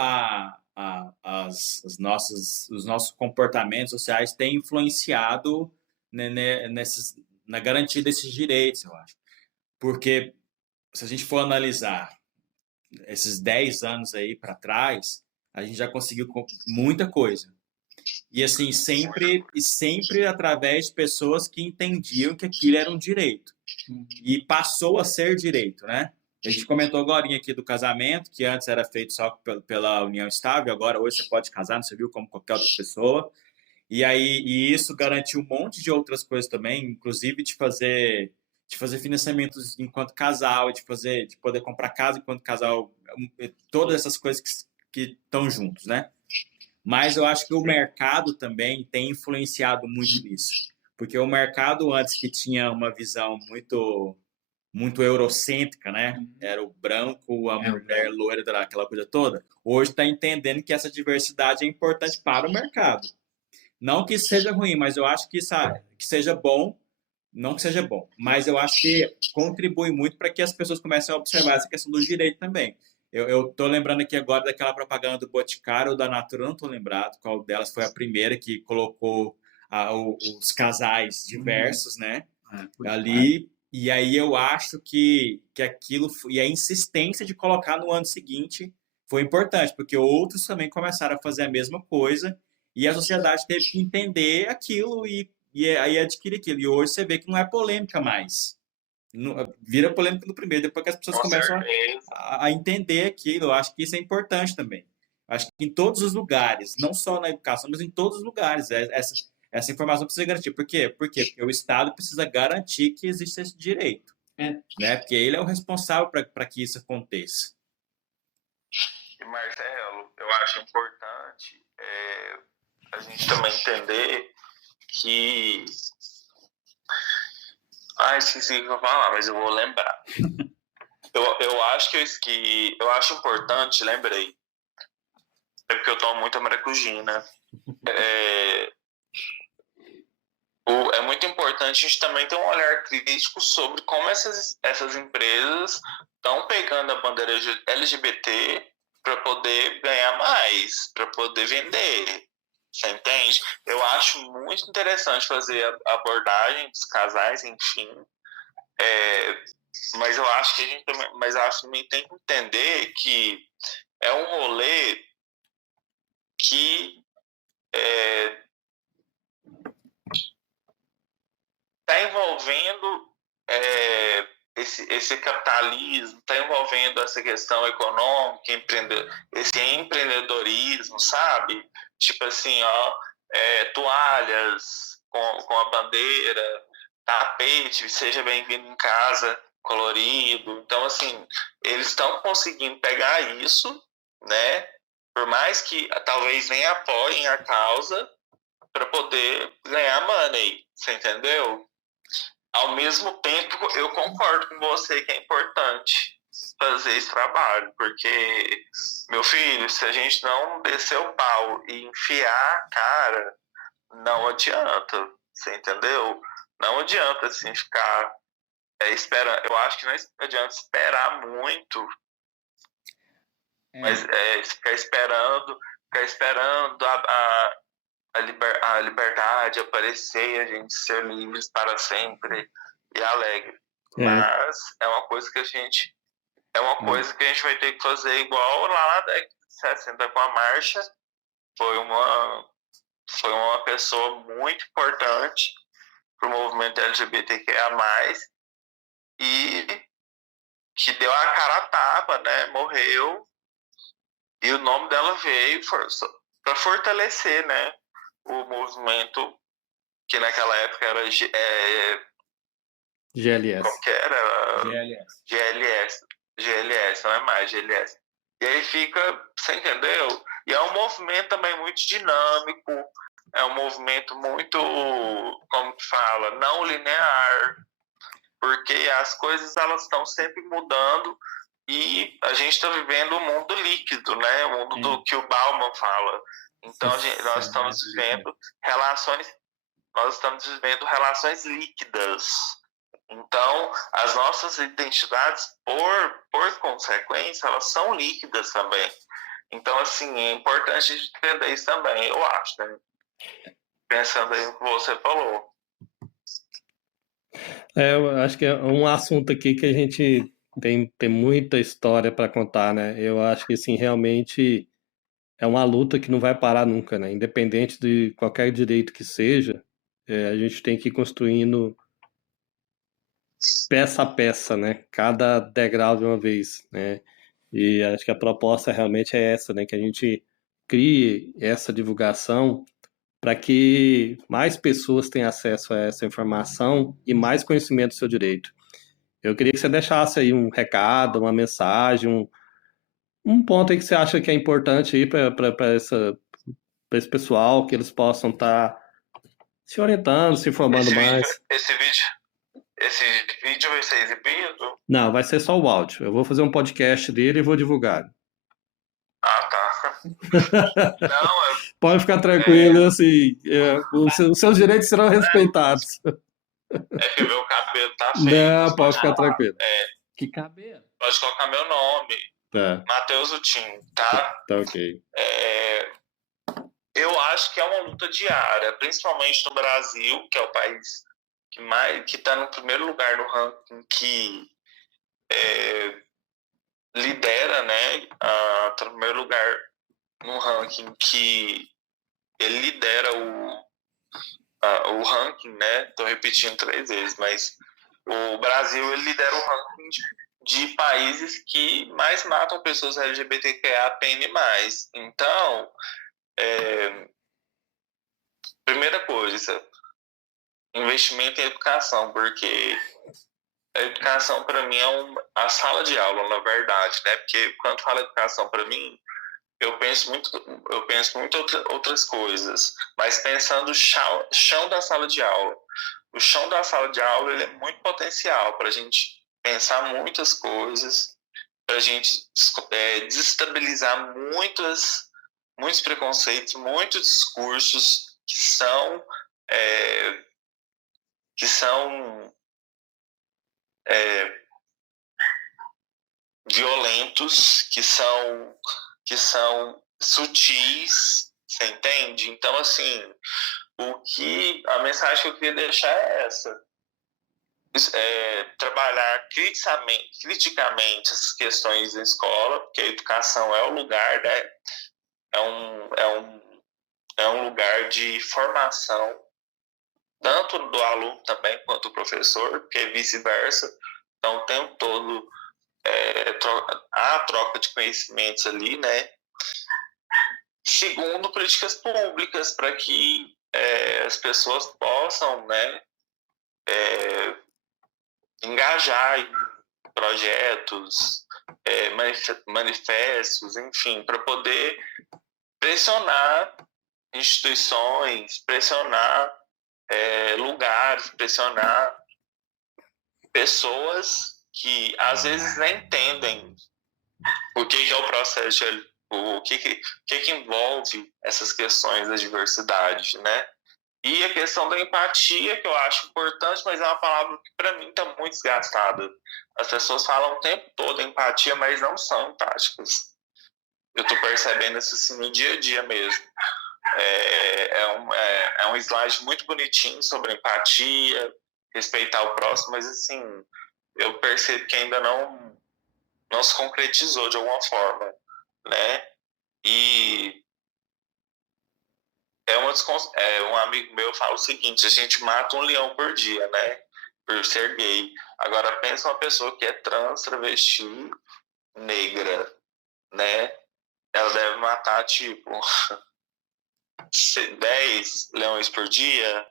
os nossos comportamentos sociais têm influenciado, né, na garantia desses direitos, eu acho. Porque se a gente for analisar esses 10 anos aí para trás, a gente já conseguiu muita coisa. E assim, sempre através de pessoas que entendiam que aquilo era um direito. E passou a ser direito, né? A gente comentou agora aqui do casamento, que antes era feito só pela união estável, agora hoje você pode casar no civil como qualquer outra pessoa. E isso garantiu um monte de outras coisas também, inclusive de fazer financiamentos enquanto casal, de poder comprar casa enquanto casal, todas essas coisas que estão juntos, né? Mas eu acho que o mercado também tem influenciado muito nisso. Porque o mercado antes que tinha uma visão muito eurocêntrica, né? Era o branco, a mulher loira, aquela coisa toda. Hoje está entendendo que essa diversidade é importante para o mercado. Não que isso seja ruim, mas eu acho que seja bom, não que seja bom, mas eu acho que contribui muito para que as pessoas comecem a observar essa questão do direito também. Eu tô lembrando aqui agora daquela propaganda do Boticário ou da Natura, não tô lembrado qual delas foi a primeira que colocou os casais diversos, né? Ali. E aí eu acho que aquilo e a insistência de colocar no ano seguinte foi importante, porque outros também começaram a fazer a mesma coisa e a sociedade teve que entender aquilo e aí adquirir aquilo. E hoje você vê que não é polêmica mais. Vira polêmica no primeiro, depois que as pessoas começam a entender aquilo. Eu acho que isso é importante também. Eu acho que em todos os lugares, não só na educação, mas em todos os lugares, essa informação precisa garantir. Por quê? Porque o Estado precisa garantir que existe esse direito. Né? Porque ele é o responsável para que isso aconteça. E, Marcelo, eu acho importante a gente também entender que... esqueci o que eu ia falar, mas eu vou lembrar. eu acho eu acho importante, lembrei. É porque eu tomo muita maracujina. É muito importante a gente também ter um olhar crítico sobre como essas empresas estão pegando a bandeira LGBT para poder ganhar mais, para poder vender. Você entende? Eu acho muito interessante fazer a abordagem dos casais, enfim. Mas eu acho que a gente também tem que entender que é um rolê que está envolvendo esse capitalismo, está envolvendo essa questão econômica, esse empreendedorismo, sabe? Tipo assim, toalhas com a bandeira, tapete, seja bem-vindo em casa, colorido. Então, assim, eles estão conseguindo pegar isso, né? Por mais que talvez nem apoiem a causa, para poder ganhar money, você entendeu? Ao mesmo tempo, eu concordo com você que é importante fazer esse trabalho, porque, meu filho, se a gente não descer o pau e enfiar a cara, não adianta, você entendeu? Não adianta, assim, ficar esperando. Eu acho que não adianta esperar muito, mas ficar esperando a liberdade aparecer, a gente ser livres para sempre e alegre. Mas é uma coisa que a gente vai ter que fazer igual lá na década de 60 com a Marcha. Foi uma pessoa muito importante para o movimento LGBTQIA+, e que deu a cara a tapa, né? Morreu, e o nome dela veio para fortalecer, né, o movimento que naquela época era GLS. Qual que era? GLS. GLS, não é mais GLS. E aí você entendeu? E é um movimento também muito dinâmico, é um movimento muito, como que fala, não linear. porque as coisas elas estão sempre mudando e a gente está vivendo um mundo líquido, né? O mundo do que o Bauman fala. Então nós estamos vivendo relações líquidas. Então, as nossas identidades, por consequência, elas são líquidas também. Então, assim, é importante a gente entender isso também, eu acho, né? Pensando aí no que você falou. Eu acho que é um assunto aqui que a gente tem muita história para contar, né? Eu acho que, assim, realmente é uma luta que não vai parar nunca, né? Independente de qualquer direito que seja, a gente tem que ir construindo peça a peça, né? Cada degrau de uma vez, né? E acho que a proposta realmente é essa, né? Que a gente crie essa divulgação para que mais pessoas tenham acesso a essa informação e mais conhecimento do seu direito. Eu queria que você deixasse aí um recado, uma mensagem, um ponto aí que você acha que é importante aí para esse pessoal, que eles possam estar se orientando, se informando mais. Esse vídeo vai ser exibido? Não, vai ser só o áudio. Eu vou fazer um podcast dele e vou divulgar. Ah, tá. Não, Pode ficar tranquilo, assim, os seus direitos serão respeitados. é que meu cabelo tá feio. Não, pode ficar tranquilo. Que cabelo? Pode colocar meu nome. Tá, Matheus Utim, tá? tá ok. Eu acho que é uma luta diária, principalmente no Brasil, que é o país que está no primeiro lugar no ranking, que lidera, né? Está no primeiro lugar no ranking que ele lidera o ranking, né? Estou repetindo 3 vezes, mas o Brasil ele lidera o ranking de países que mais matam pessoas LGBTQIAPN+. Então, primeira coisa, investimento em educação, porque a educação para mim é a sala de aula, na verdade, né? Porque quando fala educação para mim, eu penso muito outras coisas, mas pensando o chão da sala de aula. O chão da sala de aula ele é muito potencial para a gente pensar muitas coisas, para a gente desestabilizar muitos preconceitos, muitos discursos que são violentos, que são sutis, você entende? Então, assim, a mensagem que eu queria deixar é essa. Trabalhar criticamente essas questões da escola, porque a educação é o lugar, né? É um lugar de formação, tanto do aluno também quanto do professor, porque é vice-versa. Então, o tempo todo há troca de conhecimentos ali, né? Segundo, políticas públicas para que as pessoas possam, né, engajar em projetos, manifestos, enfim, para poder pressionar instituições, pressionar lugares, pressionar pessoas que às vezes nem entendem o que é o processo, o que envolve essas questões da diversidade, né? E a questão da empatia, que eu acho importante, mas é uma palavra que para mim está muito desgastada. As pessoas falam o tempo todo empatia, mas não são empáticas. Eu estou percebendo isso assim, no dia a dia mesmo. É um slide muito bonitinho sobre empatia, respeitar o próximo, mas assim, eu percebo que ainda não se concretizou de alguma forma, né? E um amigo meu fala o seguinte: a gente mata um leão por dia, né? Por ser gay. Agora pensa uma pessoa que é trans, travesti, negra, né? Ela deve matar, tipo, 10 leões por dia,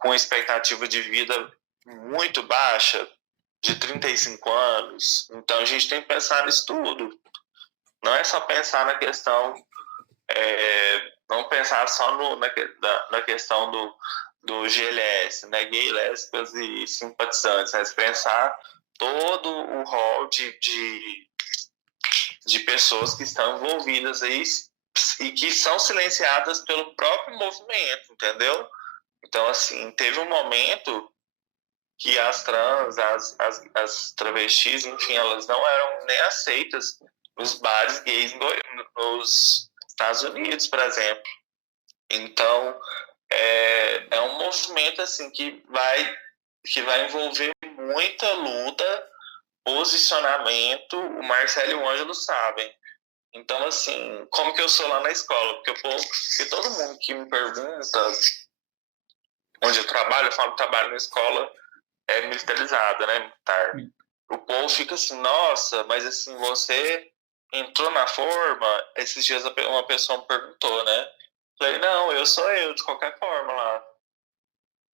com expectativa de vida muito baixa, de 35 anos. Então a gente tem que pensar nisso tudo. Não é só pensar na questão, não pensar só na questão do GLS, né? Gay, lésbicas e simpatizantes, né? Pensar todo o rol de pessoas que estão envolvidas aí e que são silenciadas pelo próprio movimento, entendeu? Então, assim, teve um momento que as trans, as travestis, enfim, elas não eram nem aceitas nos bares gays nos Estados Unidos, por exemplo. Então, é um movimento assim que vai envolver muita luta, posicionamento. O Marcelo e o Ângelo sabem. Então, assim, como que eu sou lá na escola? Porque todo mundo que me pergunta onde eu trabalho, eu falo que trabalho na escola militarizada, né? Militar. O povo fica assim, nossa, mas assim, você entrou na forma? Esses dias uma pessoa me perguntou, né? Falei, não, eu sou eu, de qualquer forma lá.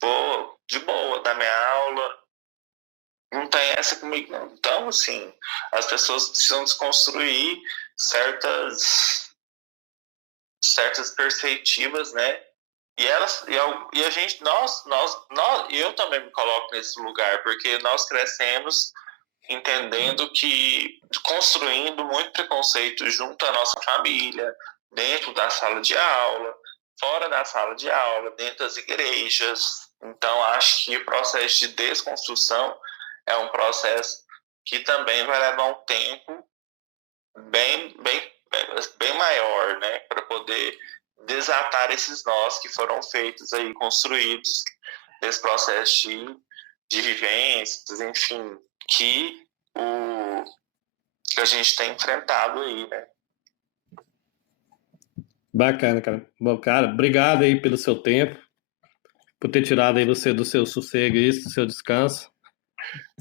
Vou de boa, dar minha aula. Não tem essa comigo, não. Então, assim, as pessoas precisam desconstruir certas perspectivas, né? E a gente, eu também me coloco nesse lugar, porque nós crescemos entendendo que, construindo muito preconceito junto à nossa família, dentro da sala de aula, fora da sala de aula, dentro das igrejas. Então, acho que o processo de desconstrução é um processo que também vai levar um tempo bem maior, né, para poder desatar esses nós que foram feitos aí, construídos nesse processo de vivências, enfim, que a gente tem enfrentado aí, né? Bacana, cara. Bom, cara, obrigado aí pelo seu tempo, por ter tirado aí você do seu sossego e do seu descanso.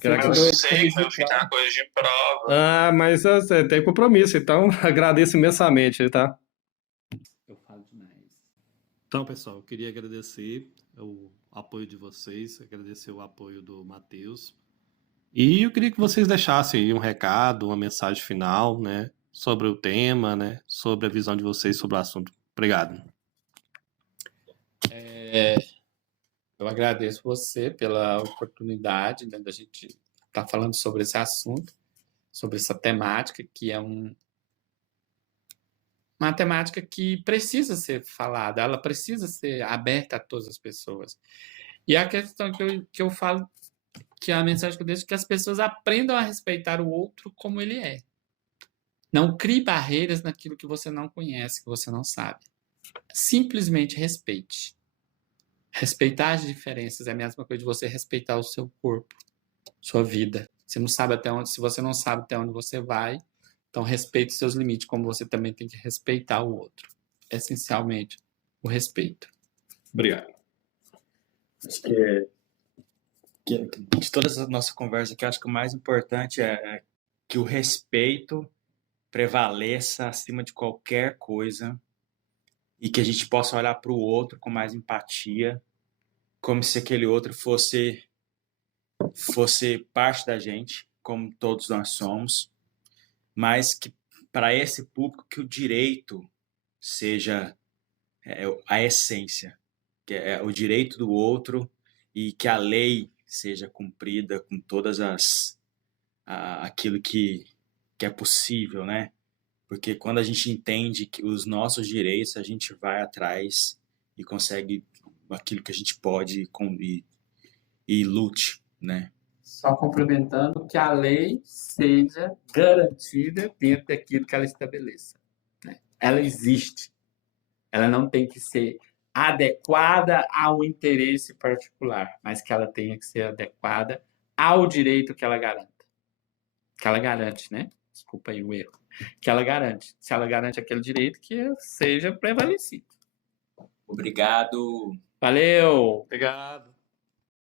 Meu sossego, meu filho, é uma coisa de prova. Ah, mas você tem compromisso, então agradeço imensamente, tá? Eu falo demais. Então, pessoal, eu queria agradecer o apoio de vocês, agradecer o apoio do Matheus. E eu queria que vocês deixassem aí um recado, uma mensagem final, né, sobre o tema, né, sobre a visão de vocês sobre o assunto. Obrigado. Eu agradeço você pela oportunidade, né, da gente estar falando sobre esse assunto, sobre essa temática, que é uma temática que precisa ser falada, ela precisa ser aberta a todas as pessoas. E a questão que eu falo, que é a mensagem que eu deixo, que as pessoas aprendam a respeitar o outro como ele é. Não crie barreiras naquilo que você não conhece, que você não sabe. Simplesmente respeite. Respeitar as diferenças é a mesma coisa de você respeitar o seu corpo, sua vida. Você não sabe até onde, se você não sabe até onde você vai, então respeite os seus limites, como você também tem que respeitar o outro. Essencialmente, o respeito. Obrigado. Acho que de toda essa nossa conversa aqui, acho que o mais importante é que o respeito prevaleça acima de qualquer coisa e que a gente possa olhar para o outro com mais empatia, como se aquele outro fosse parte da gente, como todos nós somos, mas que para esse público que o direito seja a essência, que é o direito do outro e que a lei seja cumprida com todas aquilo que é possível, né? Porque quando a gente entende que os nossos direitos, a gente vai atrás e consegue aquilo que a gente pode e lute, né? Só complementando que a lei seja garantida dentro daquilo que ela estabeleça, né? Ela existe. Ela não tem que ser adequada ao interesse particular, mas que ela tenha que ser adequada ao direito que ela garanta. Que ela garante, né? Desculpa aí o erro. Que ela garante. Se ela garante aquele direito, que seja prevalecido. Obrigado. Valeu! Obrigado.